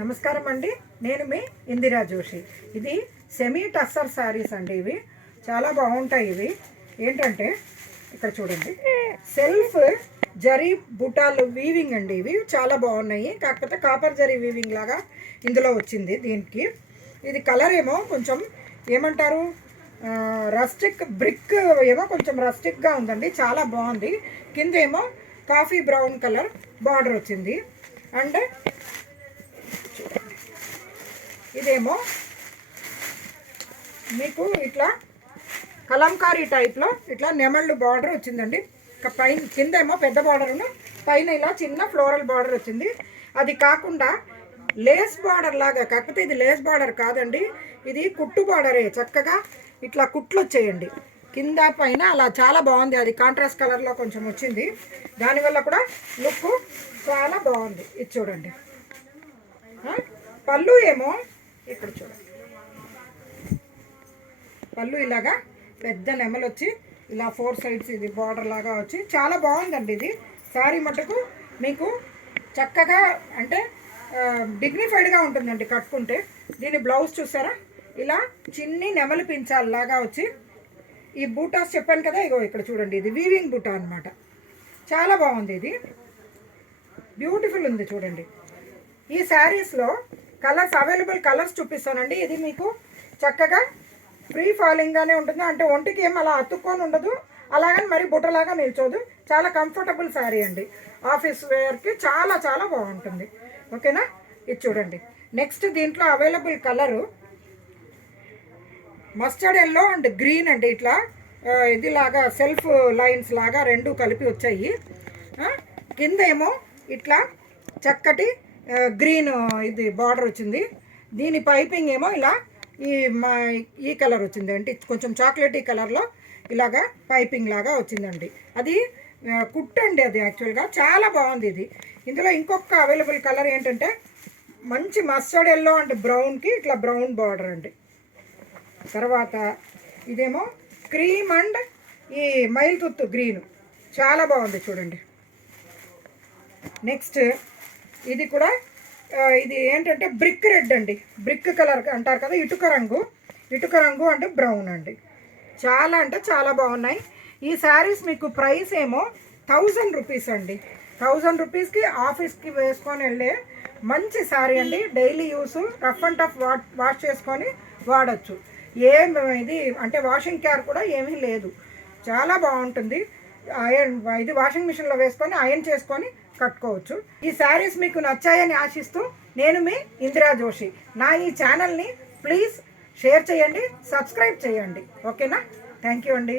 నమస్కారం అండి. నేను మీ ఇందిరా జోషి. ఇది సెమీ టస్సర్ శారీస్ అండి. ఇవి చాలా బాగుంటాయి. ఇవి ఏంటంటే ఇక్కడ చూడండి, సెల్ఫ్ జరీ బుటాలు వీవింగ్ అండి. ఇవి చాలా బాగున్నాయి. కాకపోతే కాపర్ జరీ వీవింగ్ లాగా ఇందులో వచ్చింది. దీనికి ఇది కలర్ ఏమో కొంచెం ఏమంటారు, రస్టిక్ బ్రిక్ ఏమో కొంచెం రస్టిక్గా ఉందండి. చాలా బాగుంది. కింద ఏమో కాఫీ బ్రౌన్ కలర్ బార్డర్ వచ్చింది. అండ్ ఇదేమో మీకు ఇట్లా కలంకారీ టైప్లో ఇట్లా నెమళ్ళు బార్డర్ వచ్చిందండి. పైన కింద ఏమో పెద్ద బార్డర్ను, పైన ఇలా చిన్న ఫ్లోరల్ బార్డర్ వచ్చింది. అది కాకుండా లేస్ బార్డర్ లాగా, కాకపోతే ఇది లేస్ బార్డర్ కాదండి, ఇది కుట్టు బార్డరే. చక్కగా ఇట్లా కుట్లు వచ్చేయండి కింద పైన. అలా చాలా బాగుంది. అది కాంట్రాస్ట్ కలర్లో కొంచెం వచ్చింది. దానివల్ల కూడా లుక్ చాలా బాగుంది. ఇది చూడండి. పళ్ళు ఏమో ఇక్కడ చూడండి, పళ్ళు ఇలాగా పెద్ద నెమలు వచ్చి ఇలా 4 సైడ్స్ ఇది బార్డర్ లాగా వచ్చి చాలా బాగుందండి. ఇది శారీ మటుకు మీకు చక్కగా అంటే డిగ్నిఫైడ్గా ఉంటుందండి కట్టుకుంటే. దీని బ్లౌజ్ చూసారా, ఇలా చిన్ని నెమలి పించాల్లాగా వచ్చి ఈ బూటాస్ చెప్పాను కదా, ఇగో ఇక్కడ చూడండి, ఇది వీవింగ్ బూటా అనమాట. చాలా బాగుంది. ఇది బ్యూటిఫుల్ ఉంది చూడండి. ఈ శారీస్లో కలర్స్ అవైలబుల్ కలర్స్ చూపిస్తానండి. ఇది మీకు చక్కగా ఫ్రీ ఫాలింగ్గానే ఉంటుంది. అంటే ఒంటికి ఏం అలా అతుక్కొని ఉండదు, అలాగని మరి బుట్టలాగా నిల్చోదు. చాలా కంఫర్టబుల్ శారీ అండి. ఆఫీస్ వేర్కి చాలా చాలా బాగుంటుంది. ఓకేనా. ఇది చూడండి. నెక్స్ట్ దీంట్లో available colour mustard yellow and green అండి. ఇట్లా ఇది లాగా సెల్ఫ్ లైన్స్ లాగా రెండు కలిపి వచ్చాయి. కింద ఏమో ఇట్లా చక్కటి గ్రీన్ ఇది బార్డర్ వచ్చింది. దీని పైపింగ్ ఏమో ఇలా ఈ కలర్ వచ్చింది. అంటే కొంచెం చాక్లెటీ కలర్లో ఇలాగా పైపింగ్ లాగా వచ్చిందండి. అది కుట్టు అండి. అది యాక్చువల్గా చాలా బాగుంది. ఇది ఇందులో ఇంకొక అవైలబుల్ కలర్ ఏంటంటే మంచి మస్టర్డ్ ఎల్లో అండ్ బ్రౌన్కి ఇట్లా బ్రౌన్ బార్డర్ అండి. తర్వాత ఇదేమో క్రీమ్ అండ్ ఈ మైల్ తుత్తు గ్రీన్, చాలా బాగుంది చూడండి. నెక్స్ట్ ఇది కూడా ఇది ఏంటంటే బ్రిక్ రెడ్ అండి. బ్రిక్ కలర్ అంటారు కదా, ఇటుక రంగు అంటే బ్రౌన్ అండి. చాలా అంటే చాలా బాగున్నాయి. ఈ శారీస్ మీకు ప్రైస్ ఏమో 1000 రూపీస్ అండి. 1000 రూపీస్కి ఆఫీస్కి వేసుకొని వెళ్ళే మంచి శారీ అండి. Daily use rough and tough wash చేసుకొని వాడచ్చు. ఇది అంటే వాషింగ్ కేర్ కూడా ఏమీ లేదు. చాలా బాగుంటుంది. ఇది వాషింగ్ మిషన్లో వేసుకొని ఐరన్ చేసుకొని కట్టుకోవచ్చు. ఈ శారీస్ మీకు నచ్చాయని ఆశిస్తూ నేను మీ ఇందిరా జోషి. నా ఈ ఛానల్ని ప్లీజ్ షేర్ చేయండి, సబ్స్క్రైబ్ చేయండి. ఓకేనా. థ్యాంక్ యూ అండి.